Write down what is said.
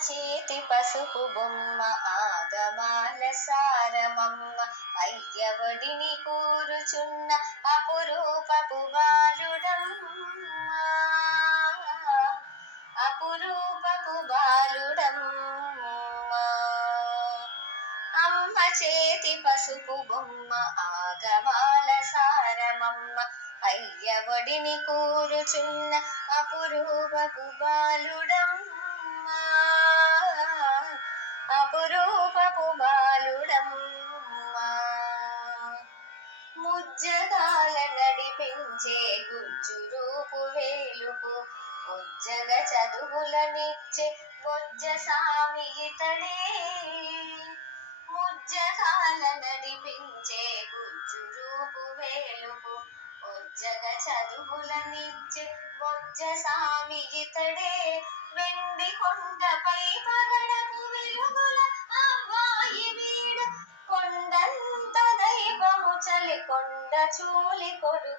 చేతి పసుపు బొమ్మ ఆగమాల సారమమ్మ అయ్యవడిని కూరుచున్న అపురూపపు బాలుడమ్మ అపురూపపు బాలుడమ్మ అమ్మ చేతి పసుపు బొమ్మ ఆగమాల సారమమ్మ అయ్యవడిని కూరుచున్న అపురూపపు బాలుడమ్మ అపురూపపు బాలుడమ్మ ముజ్జగాల నడిపించే గుజ్జురూపు వేలుపు ముజ్జగ చదువులనిచ్చే బొజ్జ సామి ఇతడే ముజ్జగాల నడిపించే గుజ్జురూపు వేలుపు ముజ్జగ చదువులనిచ్చే బొజ్జ సామి ఇతడే వెండి కొండపై పగడపు వెలుగుల అబ్బాయి వీడు కొండంత దైవము చలి కొండ చూలి కొడు